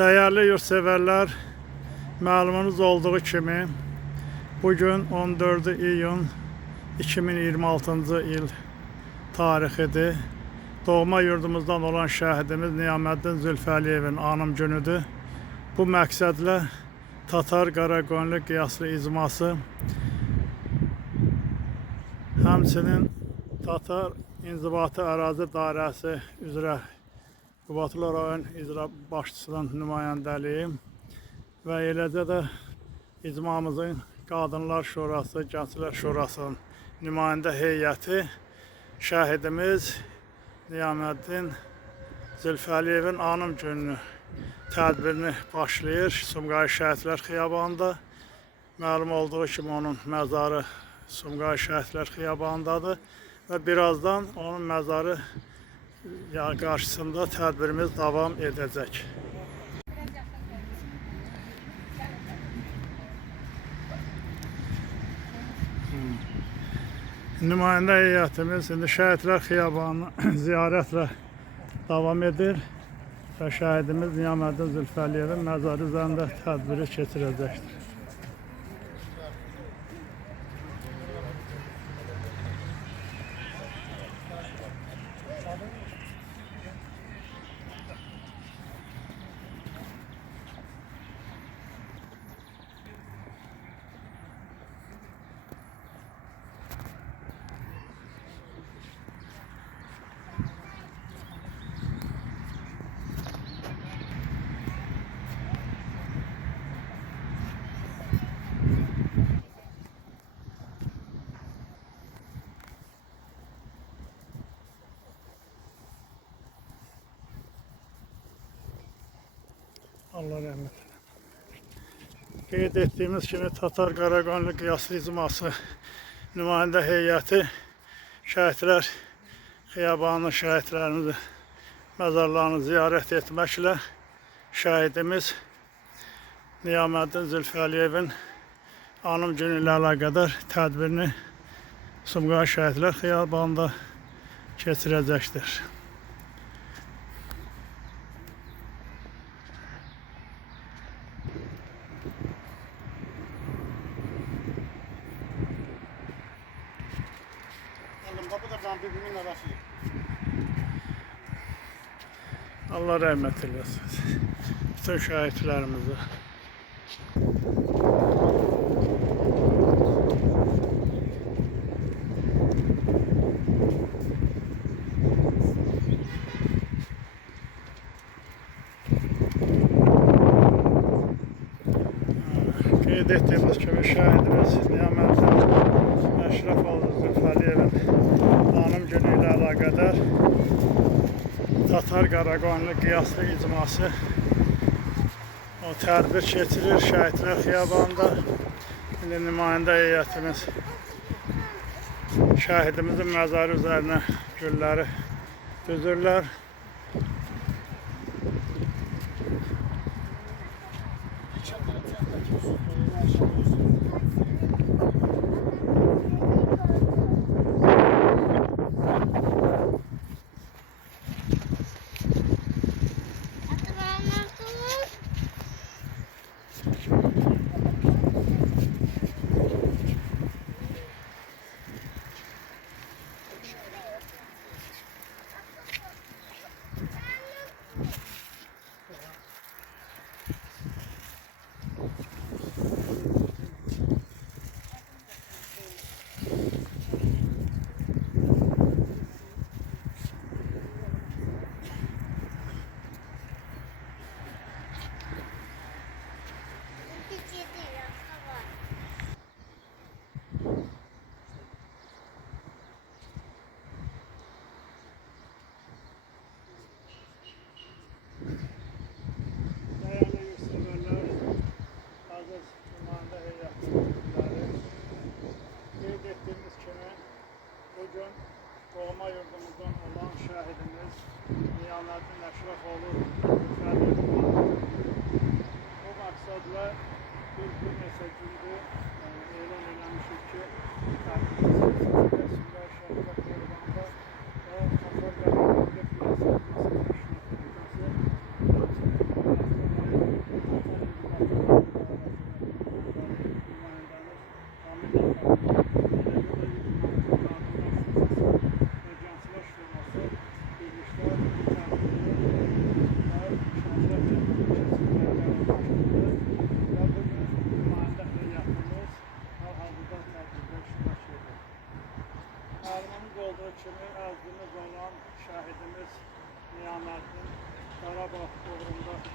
Değerli yurtseverler, malumunuz olduğu kimi bugün 14 iyun 2026 yıl tarixidir. Doğma yurdumuzdan olan şəhidimiz Niyaməddin Zülfəliyevin anım günüdür. Bu məqsədlə Tatar Qaraqoyunlu qiyaslı icması, həmçinin Tatar İnzibati Ərazi Dairəsi üzrə Qubadlı rayon icra başçısının nümayəndəliyim və eləcə də icmamızın Qadınlar Şurası, Gənclər Şurasının nümayəndə heyəti şəhidimiz Niyaməddin Zülfəliyevin anım gününü tədbirini başlayır. Sumqayıt Şəhidlər Xiyabanında. Məlum olduğu kimi onun məzarı Sumqayıt Şəhidlər Xiyabanındadır və birazdan onun məzarı qarşısında tədbirimiz davam edəcək. Nümayəndə heyətimiz indi Şəhidlər Xiyabanını ziyarətlə davam edir və şəhidimiz Niyaməddin Zülfəliyevin məzarı üzərində tədbiri keçirəcəkdir. Allah rəhmət eləsin. Qeyd etdiyimiz kimi Tatar Qaraqoyunlu qiyaslı icması nümayəndə heyəti şəhidlər xiyabanı şəhidlərimizi məzarlarını ziyarət etməklə şəhidimiz Niyaməddin Zülfəliyevin anım günü ilə əlaqədar tədbirini Sumqayıt Şəhidlər Xiyabanında keçirəcəkdir. Allah rəhmət eləsin bütün şəhidlərimizə. Qeyd etdiyimiz kimi şəhidimiz Niyaməddin Əşrəfoğlu Zülfəliyevin anım günü ilə əlaqədar Tatar Qaraqoyunlu qiyaslı icması o tədbir keçirir Şəhidlər Xiyabanında. İndi nümayəndə heyətimiz şəhidimizin məzarı üzərinə gülləri düzürlər.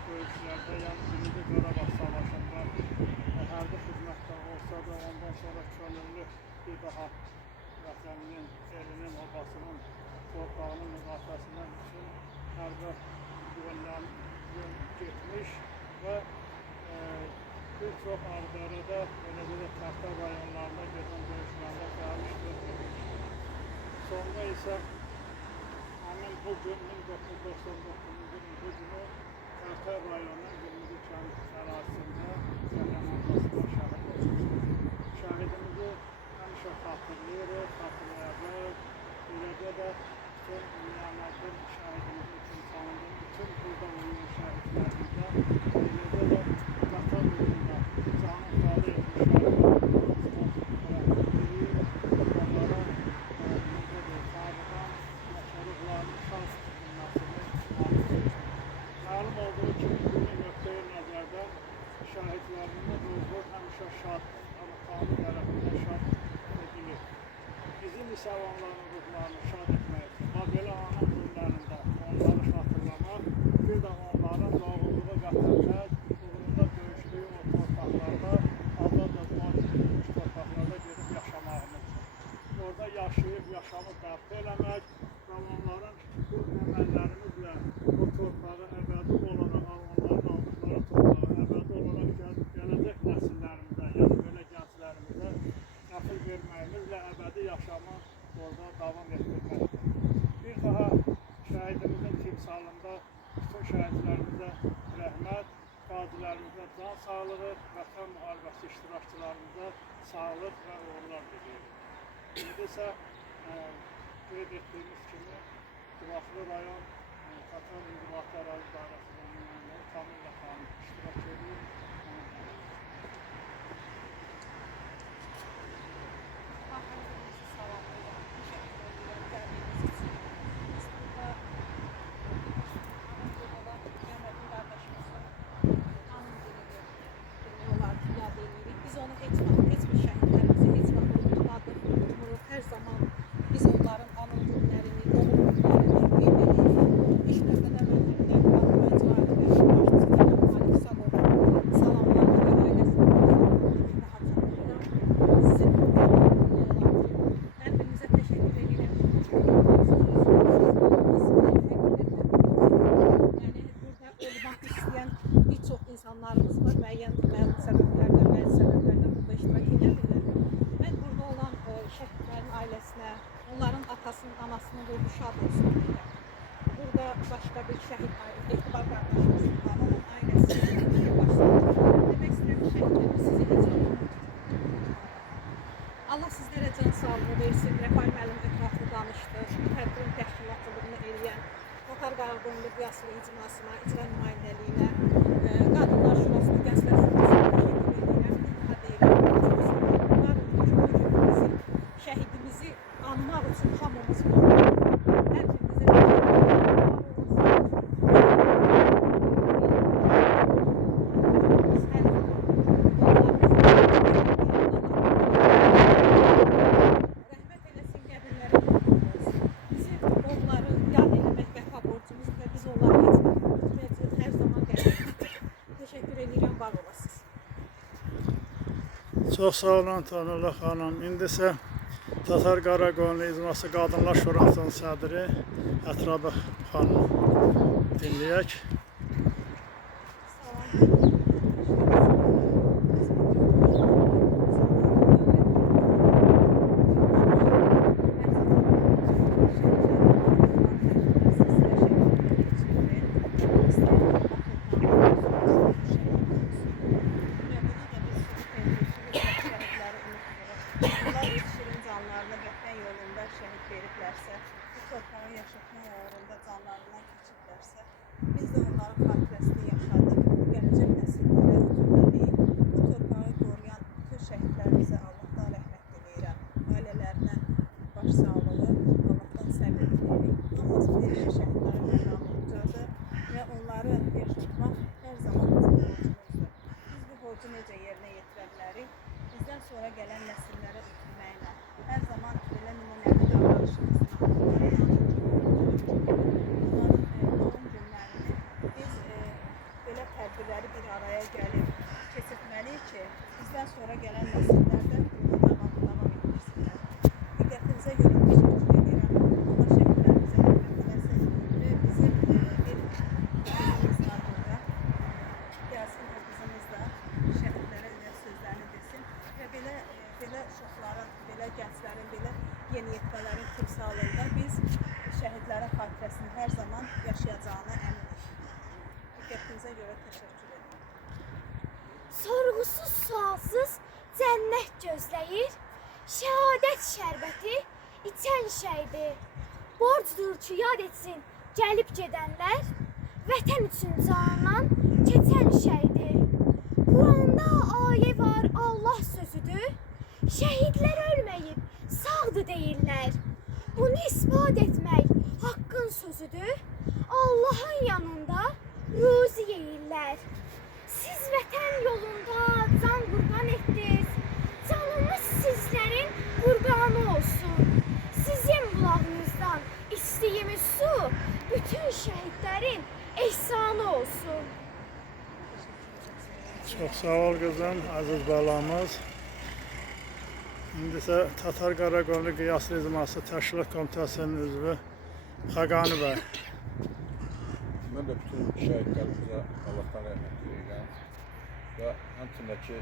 döyüşlərdə, yəni Birinci Qarabağ Savaşında hərbi xidmətdə olsa da, ondan sonra könüllü bir daha vətəninin, elinin, obasının, torpağının müdafiəsindən üçün hərbi yön getmiş və bir çox Ağdərədə, eləcə də Tərtər rayonlarında gedən döyüşlərdə fəaliyyət göstərmişdir. Sonra isə həmin bu gün 1999-cu il bu günü Tərtər rayonunun 20-ci kənd ərazisində Cəlləmanbasıda şəhid olmuşdur. Şəhidimizi həmişə xatırlayırıq, xatırlayacaq. Eləcə də bütün Niyaməddin şəhidimizi üçün tanıdığım bütün burada uyuyan şəhidlərimizə, eləcə də vətən uğrunda canı fəali etmiş onlara Tanrıdan yaşadıqlarını şans tutulmasını arzu etdim. Məlum olduğu kimi günün nöqteyi nəzərdən şəhidlərimizin ruhu həmişə şaddır, amma Tanrı tərəfindən şad edilir. Bizim isə onların ruhlarını şad etmək üçün, belə anın günlərində onları xatırlamaq, bir də onların doğulduğu vətəndə, uğrunda döyüşdüyü o torpaqlarda, azad edilmiş torpaqlarda gedib yaşamağımız. Orada yaşayıb yaşamı bərpa eləmək və onların bu əməllərimizlə bu torpağı əbədi olaraq, onların aldıqları torpağı əbədi olaraq gələcək nəsillərimizə, yəni belə gənclərimizə nəsil verməyimizlə əbədi yaşamı orada davam etdirməkdir. Bir daha şəhidimizin timsalında bütün şəhidlərimizə rəhmət, qazilərimizə can sağlığı, vətən müharibəsi iştirakçılarımıza sağlıq və uğurlar dilirik. İndi isə qeyd etdiyimiz kimi Qubadlı rayon Tatar İnzibati Ərazi İdarəsinin nümayəndəsi Kamilla xanım iştirak edir. Hamınızı salamlayıram. Təşəkkür edirəm gəldiyiniz üçün. Biz burada anamda olan Niyaməddin qardaşımızın anım gününü demək olar ki, yad edirik. Biz onu heç vaxt, heç bir şəhidlərimizi heç vaxt unutmadıq, unutmuruq. Hər zaman biz onların anım günlərini, doğum günlərini qeyd edirik. İlk növbədə mən həmdən qanunacılarını və başçısı Cənab Malik Sadova salamlarını və ailəsinə bir daha çatdırıram. Sizin Hepinize teşekkür ederim. Yani burada olmak isteyen birçok insanlarımız var. Müəyyən səbəblərdən, bəzi səbəblərdən burada iştirak edirlər. Mən burada olan şəhidlərin ailəsinə, onların atasının, anasının ruhu şad olsun deyirəm. Burada başqa bir şəhid Etibar qardaşımız var, onun ailəsinin başlayır. Demək istəyirəm ki, şəhidlərimiz sizi heç unutmayın. Allah sizlərə can sağlığı versin. Rəfay müəllim ətraflı danışdı. Tədbirin təşkilatçılığını eləyən Tatar Qaraqoyunlu Qiyaslı icmasına, icra nümayəndəliyinə, Qadınlar Şurasına, Gənclər Şurasına təşəkkür edirəm. Daha deyirəm, çox sağ olun. Bizim şəhidimizi anmaq üçün hamımız buradayıq. Hər birinizə teşəkkür edirəm, var olasınız. Çox sağ olun Tanrıla xanım. İndi isə Tatar Qaraqoyunlu İcması Qadınlar Şurasının sədri Ətrabı xanım dinləyək. Şəhid veriblərsə, bu torpağı yaşatma uğrunda canlarından keçiblərsə, biz də tədbirləri bir araya gəlib keçirtməliyik ki, bizdən sonra gələn nəsillərdə bunu davam etdirsinlər. Diqqətinizə görə təşəkkür edirəm. Allah şəhidlərimizə rəhmət eləsin və bizim bir qızımız var burada. Gəlsin o qızımız da şəhidlərə elə sözlərini desin və belə uşaqların, belə gənclərin, belə yeniyetmələrin timsalında biz şəhidlərin xatirəsini hər zaman yaşayacağına əminik. Diqqətinizə görə təşəkkür edirəm. Sorğusuz sualsız cənnət gözləyir, şəhadət şərbəti içən şeydi. Borcdur ki, yad etsin gəlib gedənlər, vətən üçün canan keçən şeydi. Quranda ayə var, Allah sözüdür, şəhidlər ölməyib, sağdır deyirlər. Bunu ispat etmək haqqın sözüdür, Allahın yanında ruzi yeyirlər. Siz vətən yolunda can qurban etdiniz, canımız sizlərin qurbanı olsun. Sizin bulağınızdan içdiyimiz su bütün şəhidlərin ehsanı olsun. Çox sağ ol qızım, əziz balamız. İndi isə Tatar Qaraqoyunlu Qiyas İcması Təşkilat Komitəsinin üzvü Xaqani bəy. Mən də bütün şəhidlərimizə Allahdan rəhmət diləyirəm və həmçindəki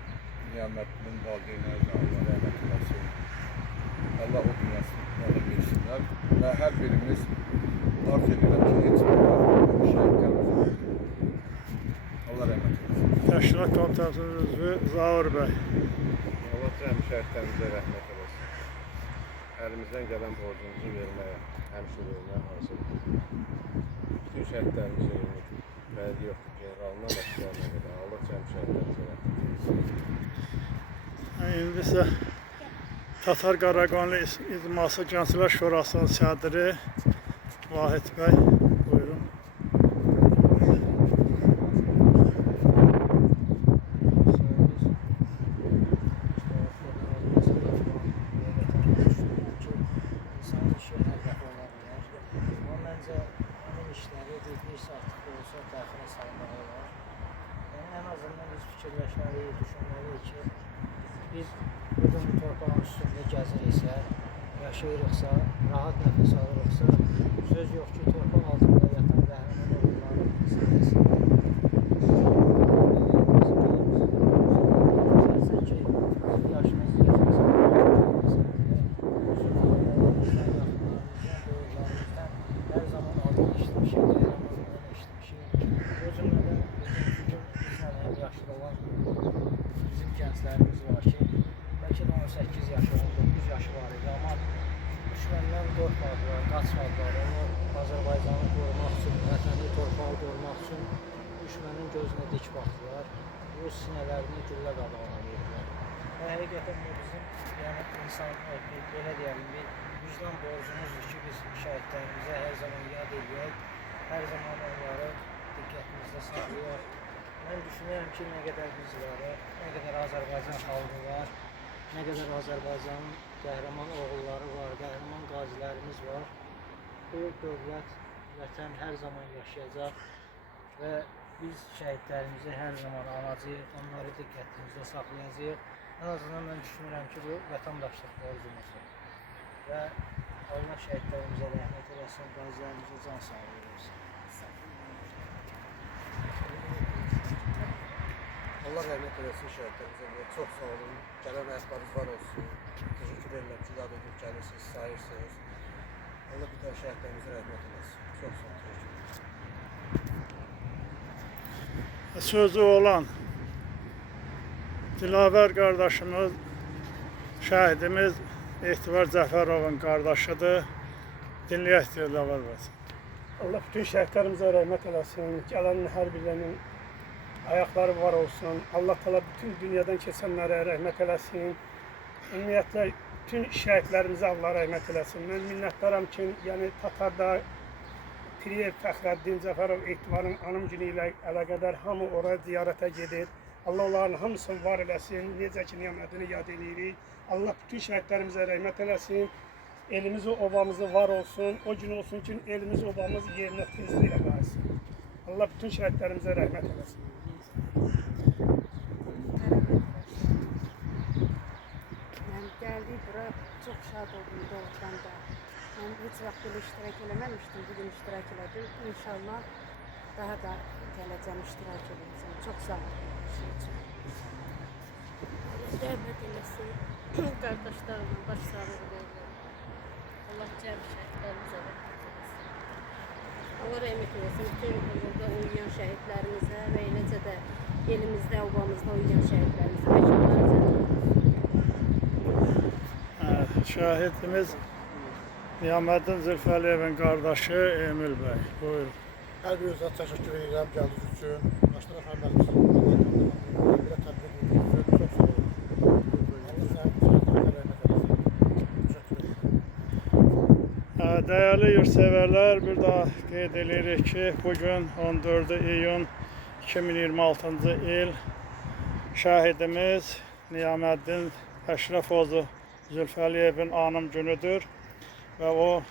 Niyamətlinin valideynlərinə Allah rəhmət eləsin. Allah o dünyasını versinlər və hər birimiz arz edirəm ki, heç bir şəhidlərimizə Allah rəhmət eləsin. Təşkilat Komitəsinin üzvü Zaur bəy. Allah cəm şəhidlərimizə rəhmət eləsin. Əlimizdən gələn borcumuzu verməyə, həmşirliyinə hazırdır. Bütün şəhidlərimizə ümid, bəli yoxdur, generalına və şəhidlərinə qədər. Allah cəm şəhidlərimizə rəhmət eləsin. İndi isə Tatar Qaraqoyunlu İcması Gənclər Şurasının sədri Vahid bəy. Buyurun. Məncə, onun işləri bir saatlik da olsa daxilə salmalı var. Yəni, ən azından biz fikirləşməliyik, düşünməliyik ki, biz bugün bu torpağın üstündə gəziriksə, yaşayırıqsa, rahat nəfəs alırıqsa, söz yox ki, torpaq altında yatan qəhrəman oğulların sayəsində yaşımız her zaman adını eşitmişik, qəhrəmanlığını eşitmişik. O cümlədən bugün bizlə həm yaşlı olan bizim gənclərimiz var ki, bəlkə də 18 yaşı, 19 yaşı var idi, amma düşməndən qorxmadılar, qaçmadılar. Onu Azərbaycanı qorumaq üçün, vətəni, torpağı qorumaq üçün düşmənin gözünə dik baxdılar. Bu sinələrini güllə qabağına verdilər. Və həqiqətən bu bizim, yəni insan, belə deyəlim, bir vicdan borcumuzdur ki, biz şəhidlərimizə hər zaman yad edək, hər zaman onları diqqətimizdə saxlayaq. Mən düşünürəm ki, nə qədər biz varıq, nə qədər Azərbaycan xalqı var, nə qədər Azərbaycanın qəhrəman oğulları var, qəhrəman qazilərimiz var. Bu dövlət, vətən hər zaman yaşayacaq və biz şəhidlərimizi hər zaman anacağıq, onları diqqətimizdə saxlayacağıq. Ən azından mən düşünürəm ki, bu vətəndaşlıq borcumuzdur. Və Allah şəhidlərimizə rəhmət eləsin, qazilərimizə can sağlığı versin. Allah rəhmət eləsin şəhidlərimizə. Çox sağ olun. Gələn həyatlarınız var olsun. Təşəkkür edirəm ki, yad edib gəlirsiniz, sayırsınız. Allah bir daha şəhidlərimizə rəhmət eləsin. Çox sağ olun. Sözü olan Dilavər qardaşımız, şəhidimiz Etibar Cəfərovun qardaşıdır. Dinləyək Dilavər bəy. Allah bütün şəhidlərimizə rəhmət eləsin. Gələn hər birinin ayaqları var olsun. Allah təala bütün dünyadan keçənlərə rəhmət eləsin. Ümumiyyətlə bütün şəhidlərimizə Allah rəhmət eləsin. Mən minnətdaram ki, yəni Tatarda Piriyev Fəxrəddin Cəfərov Etibarın anım günü ilə əlaqədar hamı ora ziyarətə gedir. Allah onların hamısını var eləsin. Necə ki, Niyaməddini yad edirik. Allah bütün şəhidlərimizə rəhmət eləsin. Elimizi, obamızı var olsun. O gün olsun ki, elimiz, obamız yerinə tezliklə qayıtsın. Allah bütün şəhidlərimizə rəhmət eləsin. çok şad oldum doğrudan da. Ben hiç vaxt belə iştirak eləməmişdim, bugün iştirak elədim. İnşallah daha da gələcəm, iştirak edəcəm. Çox sağ olun. Rəhmət eləsin. Qardaşlarımın baş sağlığı verir. Allah cəm şəhidlərimizə rəhmət eləsin. Allah rəhmət eləsin bütün burada uyuyan şəhidlərimizə və eləcə də elimizdə, obamızda uyuyan şəhidlərimizə məkanları cənnət olsun. Şahidimiz Niyaməddin Zülfəliyevin qardaşı Emil bəy. Buyurun. Hər birinizə təşəkkür edirəm gəldiyiniz üçün. Başdan xəbərimizi belə təbrik etdiyiniz üçün çox sağ olun. Değerli yurtseverler, bir daha qeyd edirik ki, bugün 14 iyun 2026 il şahidimiz Niyaməddin Əşrəfoğlu Zülfəliyevin anım günüdür ve o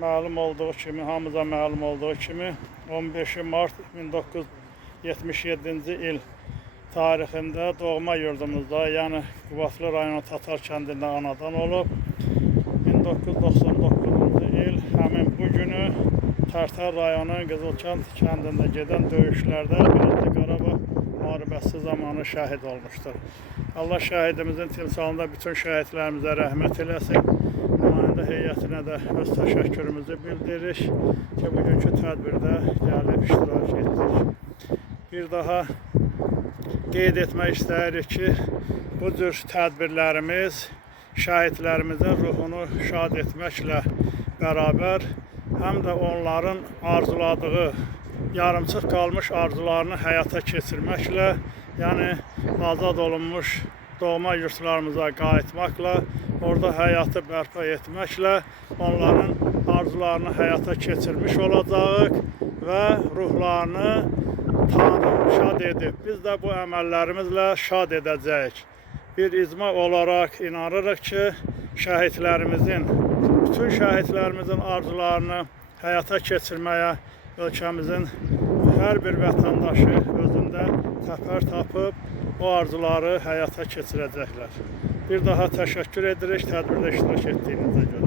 məlum olduğu kimi, hamıza məlum olduğu kimi 15 Mart 1977 il tarixində doğma yurdumuzda, yani Qubadlı rayonu Tatar kəndində anadan olub. 1999 il həmin bu günü Tərtər rayonu Qızılkənd kəndində gedən döyüşlərdə 1. Qarabağ müharibəsi zamanı şəhid olmuşdur. Allah şəhidimizin timsalında bütün şəhidlərimizə rəhmət eləsin. Nümayəndə heyətinə də öz təşəkkürümüzü bildiririk ki, bugünkü tədbirdə gəlib iştirak etdik. Bir daha qeyd etmək istəyirik ki, bu cür tədbirlərimiz şəhidlərimizin ruhunu şad etməklə bərabər, həm də onların arzuladığı, yarımçıq qalmış arzularını həyata keçirməklə, yəni azad olunmuş doğma yurtlarımıza qayıtmaqla, orada həyatı bərpa etməklə onların arzularını həyata keçirmiş olacağıq və ruhlarını Tanrı şad edib. Biz də bu əməllərimizlə şad edəcəyik. Bir icma olaraq inanırıq ki, şəhidlərimizin, bütün şəhidlərimizin arzularını həyata keçirməyə ölkəmizin hər bir vətəndaşı özündə təpər tapıb o arzuları həyata keçirəcəklər. Bir daha təşəkkür edirik tədbirdə iştirak etdiyinizə görə.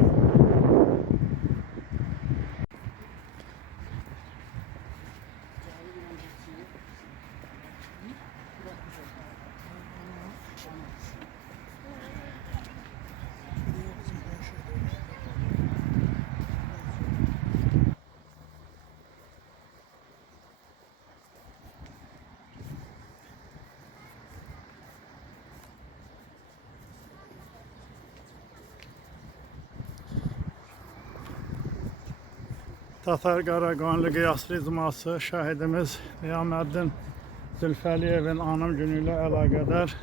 Tatar Qaraqanlı Qiyaslı icması şəhidimiz Niyaməddin Zülfəliyevin anım günü ilə əlaqədar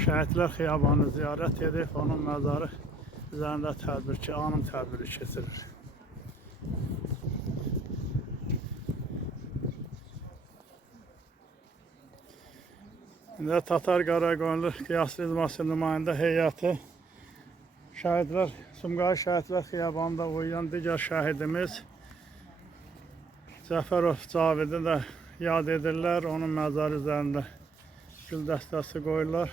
Şəhidlər Xiyabanını ziyarət edib, onun məzarı üzərində anım tədbiri keçirir. İndi Tatar Qaraqanlı Qiyaslı icması nümayəndə heyəti Sumqayıt Şəhidlər Xiyabanında uyuyan digər şəhidimiz Cəfərov Cavidi də yad edirlər, onun məzarı üzərində gül dəstəsi qoyurlar.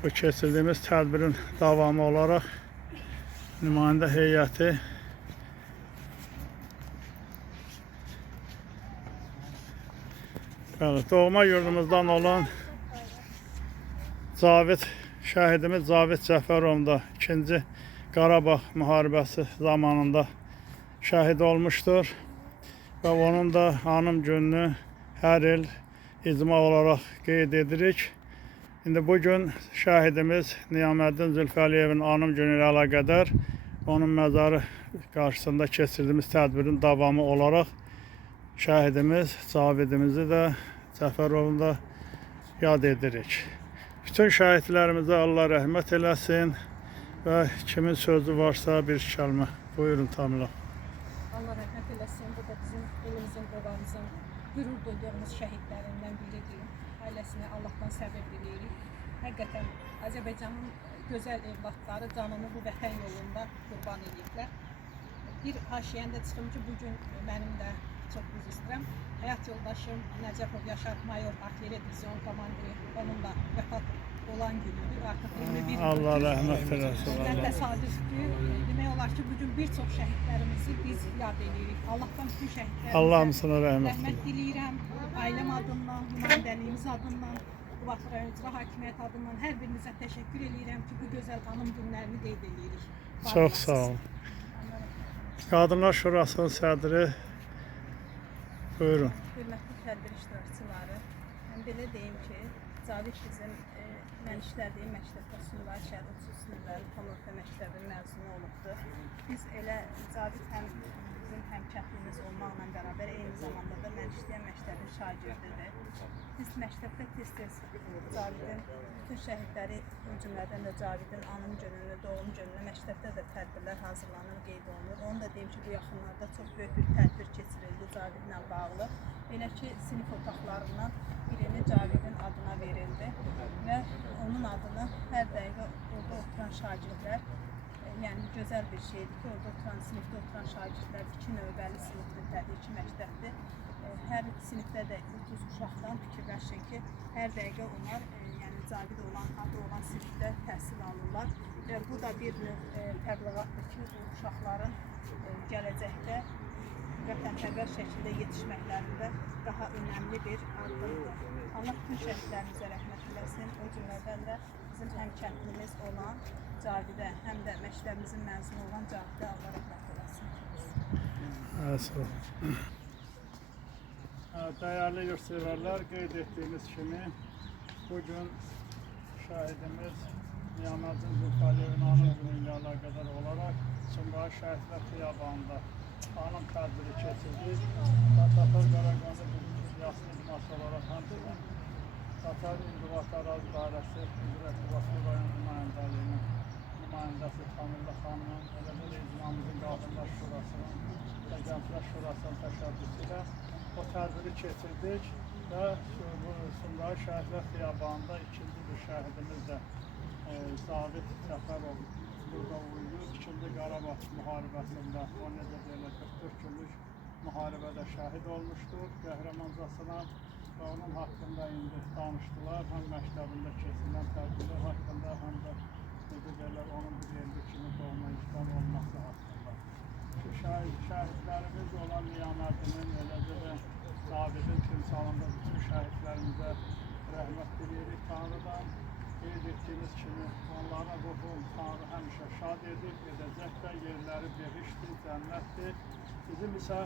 Bu keçirdiyimiz tədbirin davamı olaraq nümayəndə heyəti doğma yurdumuzdan olan şəhidimiz Cavid Cəfərov da 2. Qarabağ müharibəsi zamanında şəhid olmuşdur. Və onun da anım gününü hər il icma olaraq qeyd edirik. İndi bugün şəhidimiz Niyaməddin Zülfəliyevin anım günü ilə əlaqədar onun məzarı qarşısında keçirdiyimiz tədbirin davamı olaraq şəhidimiz Cavidimizi də Cəfərovunu da yad edirik. Bütün şəhidlərimizə Allah rəhmət eləsin və kimin sözü varsa bir kəlmə. Buyurun Tamila. Allah rəhmət eləsin. Bu da bizim elimizin, obamızın qürur duyduğumuz şəhidlərindən biridir. Ailəsinə Allahdan səbir diləyirik. Həqiqətən Azərbaycanın gözəl evlatları canını bu vətən yolunda qurban ediblər. Bir haşiyəndə çıxım ki, bugün mənim də çox üzr istəyirəm. Həyat yoldaşım Nəcəfov Yaşar Mayor Artilleriya Divizyon komandiri, onunla vəfat olan günüdür. Artıq 21 il. Allah rəhmət eləsin. Və təsadüfdür. Demək olar ki, bugün bir çox şəhidlərimizi biz yad edirik. Allahdan bütün şəhidlərimizə Allah hamısına rəhmət rəhmət diləyirəm. Ailəm adından, nümayəndəliyimiz adından, Quba rayon icra hakimiyyəti adından hər birinizə təşəkkür edirəm ki, bu gözəl anım günlərini qeyd edirik. Çox sağ olun. Qadınlar Şurasının sədri, buyurun. Hörmətli tədbir iştirakçıları, mən belə deyim ki, Cavid bizim mən işlədiyim məktəbdə Sümrayət Şəhid Sünniləri tam orta məktəbin məzunu olubdur. Biz elə Cavid həm bizim həmkətlimiz olmaqla bərabər eyni zamanda da mən işləyən məktəbin şagirdidir. Biz məktəbdə tez-tez Cavidin bütün şəhidləri, o cümlədən də Cavidin anım gününü, doğum gününü məktəbdə də tədbirlər hazırlanır, qeyd olunur. Onu da deyim ki, bu yaxınlarda çox böyük bir tədbir keçirildi Cavidlə bağlı. Belə ki, sinif otaqlarından birini Cavidin adına verildi və onun adını hər dəqiqə orada oturan şagirdlər, yəni gözəl bir şeydir ki, orada oturan, sinifdə oturan şagirdlər 2 növbəli sinifdədir, 2 məktəbdir. Hər sinifdə də 30 uşaqdan fikirləşin ki, hər dəqiqə onlar yəni Cavid olan, adı olan sinifdə təhsil alırlar. Bu da bir növ təbliğatdır ki, bu uşaqların gələcəkdə vətənpərvər şəkildə yetişməklərində daha önəmli bir addımdır. Allah bütün şəhidlərimizə rəhmət eləsin, o cümlədən də bizim həm kəndlimiz olan Cavidə, həm də məktəbimizin məzunu olan Cavidə Allah rəhmət eləsin. Değerli yurtseverler, qeyd etdiyiniz kimi bugün şəhidimiz Niyaməddin Zülfəliyevin anım günü ilə əlaqədar olaraq Sumqayıt Şəhidlər Xiyabanında anım tədbiri keçirdik. Tatar Qaraqanlı Dünyasının icması olaraq həmçinin Tatar İndivat Ərazi Dairəsi üzrə Quba rayon nümayəndəliyinin nümayəndəsi Kamillə xanımın, eləcə də icramızın Qadınlar Şurasının və Gənclər Şurasının təşəbbüsü ilə o tədbiri keçirdik və Sumqayıt Şəhidlər Xiyabanında ikinci bir şəhidimiz də Cavid Cəfərov burada uyuyur. İkinci Qarabağ müharibəsində, o necə deyirlər, 44 günlük müharibədə şəhid olmuşdur qəhrəmancasına və onun haqqında indi danışdılar. Həm məktəbində keçirilən tədbirlər haqqında, həm də necə deyirlər, onun bir yerli kimi doğma işgal olması haqqında. Şəhidlərimiz olan Niyaməddinin, eləcə də Cavidin timsalında bütün şəhidlərimizə rəhmət diliyirik Tanrıdan. Qeyd etdiyiniz kimi onların ruhu Tanrı həmişə şad edib, edəcək və yerləri behişdir, cənnətdir. Bizim isə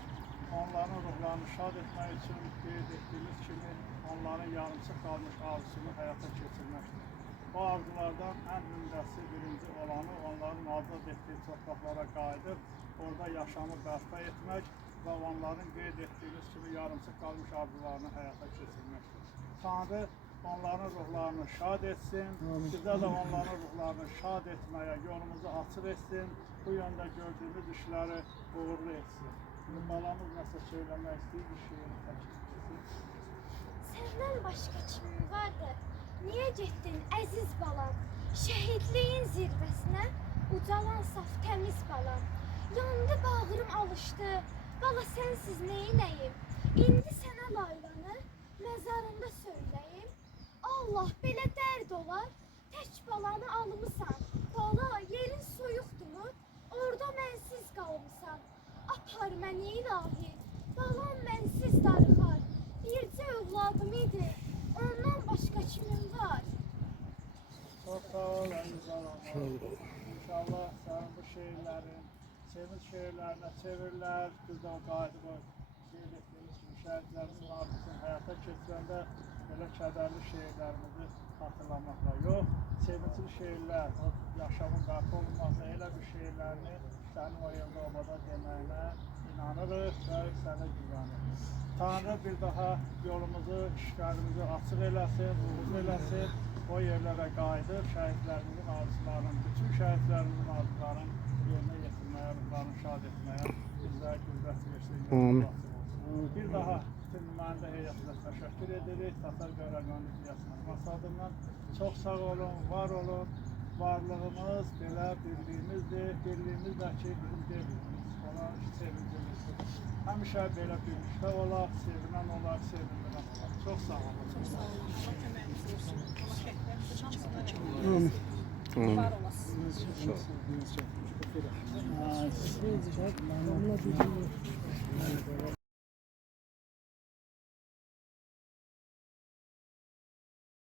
onların ruhlarını şad etmək üçün qeyd etdiyimiz kimi onların yarımçıq qalmış arzusunu həyata keçirməkdir. Bu arzulardan ən ümdəsi birinci olanı onların azad etdiyi torpaqlara qayıdıb, orada yaşamı bərpa etmək və onların qeyd etdiyimiz kimi yarımçıq qalmış arzularını həyata keçirməkdir. Tanrı onların ruhlarını şad etsin, bizə də onların ruhlarını şad etməyə yolumuzu açıq etsin, bu yöndə gördüyümüz işləri uğurlu etsin. Balamız nəsə söyləmək istəyir, bir şeyini təklif etsin. Səndən başqa kimin vardı? Niyə getdin əziz balam? Şəhidliyin zirvəsinə ucalan saf təmiz balam. Yandı bağrım alışdı, bala sənsiz neyinəyim? İndi sənə laylanı məzarında söyləyim. Allah belə dərd olar, tək balanı almısan. Bala yerin soyuqdurmu? Orada mənsiz qalmısan. Apar məni ilahi, balam mənsiz darıxar. Bircə övladım idi, ondan başqa kimin var? Çok sağ ol. İnşallah sənin bu şehirlərin sevinç şehirlərinə çevirlər. Biz də o qayıdıb o qeyd etdiyimiz kimi şəhidlərimizin arzusunu həyata keçirəndə belə kədərli şehirlərimizi hatırlamaqla yox, sevinçli şehirlər, o yaşamın bərpa olunması elə bir şehirlərini sənin o yerdə obada deməyinə inanırıq və sənə güvəniriz. Tanrı bir daha yolumuzu, işlərimizi açıq eləsin, uğurlu eləsin. O yerlərə qayıdıb şəhidlərimizin arzularını, bütün şəhidlərimizin arzularını yerinə yetirməyə, ruhlarını şad etməyə bizlərə qüvvət versin. Bir daha bütün nümayəndə heyətinə təşəkkür edirik. Tatar Qaraqanlı Dünyasının adından çox sağ olun, var olun. Varlığımız belə birliyimizdir. Birliyimiz də ki, bizim birliyimiz. Ona sevindiniz. Həmişə belə birlikdə olaq, sevinən olaq, sevindirən olaq. Çox sağ olun. Çox sağ olun. Allah köməyiniz olsun. Allah şəhidlərimizə şanslar versin. Var olasınız. Sağ olun.